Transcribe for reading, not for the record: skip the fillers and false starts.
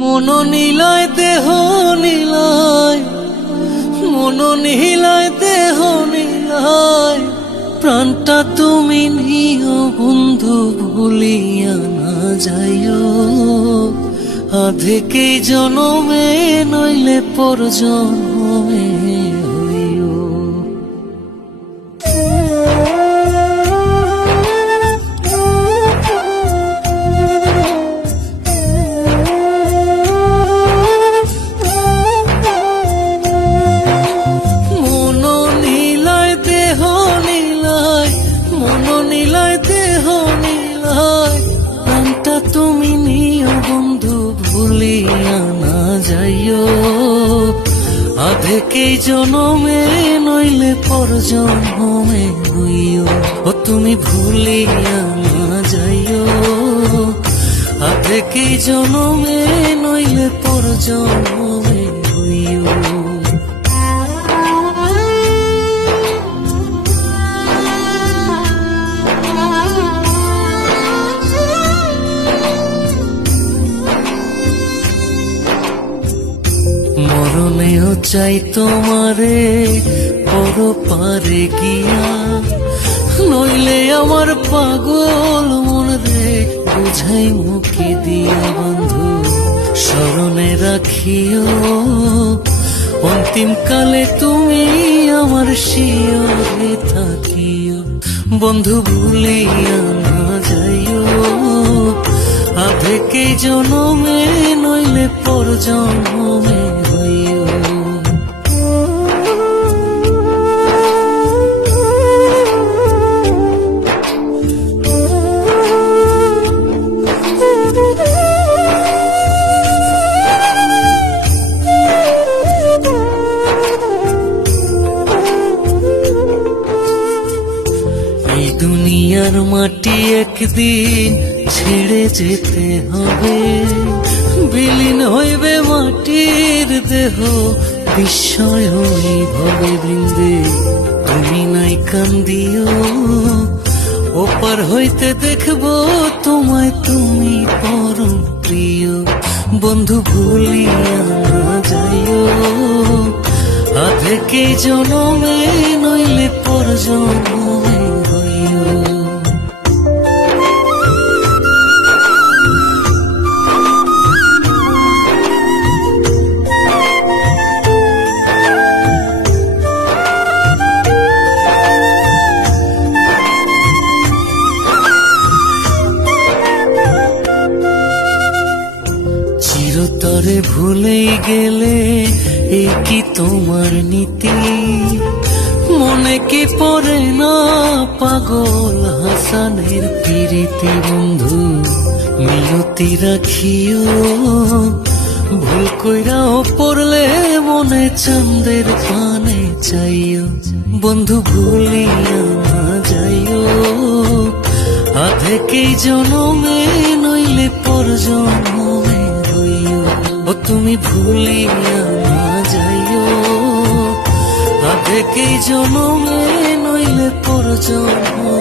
মন নিলয় দেহ নিলয়, মন নিলয় দেহ নিলয়, প্রাণটা তুমি নিও বন্ধু ভুলিয়া না যাইও। আধেকেই জনমে নইলে পর জন্মে হইও। তুমি নিও বন্ধু ভুলিয়া না যাইও। আধেকেই জনমে নইলে পর জন্মে হইও। ও তুমি ভুলিয়া না যাইও। আধেকেই জনমে নইলে পর জন্মে হইও। মরণেও চাই তোমারে পর পারে গিয়া, নইলে আমার পাগল মন রে বুঝাই মুখে দিয়া। বন্ধু স্মরণে রাখিও অন্তিম কালে তুমি আমার শিয়রে থাকিও। বন্ধু ভুলিয়া না যাইও। আধেকেই জনমে নইলে পর জন্মে হইও। এই দুনিয়ার মাটি একদিন ছেড়ে যেতে হবে। বিলীন হইবে মাটির দেহ বিস্ময় ভবে বৃন্দে। তুমি নাই কান্দিও, ওপার হইতে দেখবো তোমায় তুমি পরম প্রিয়। বন্ধু ভুলিয়া না যাইও। আধেকেই জনমে নইলে পর জন্মে হইও। চিরতরে ভুলেই গেলে এই কি তোমার নীতি? মনে কি পড়ে না পাগল হাসানের প্রীতি? বন্ধু নিয়তি রাখিও, ভুল কইরাও পড়লে মনে চাঁদের পানে চাইও। বন্ধু ভুলিয়া না যাইও। আধেকেই জনমে নইলে পর জন্মে হইও। ও তুমি ভুলিয়া না যাইও। আধেকেই জনমে নইলে পর জন্মে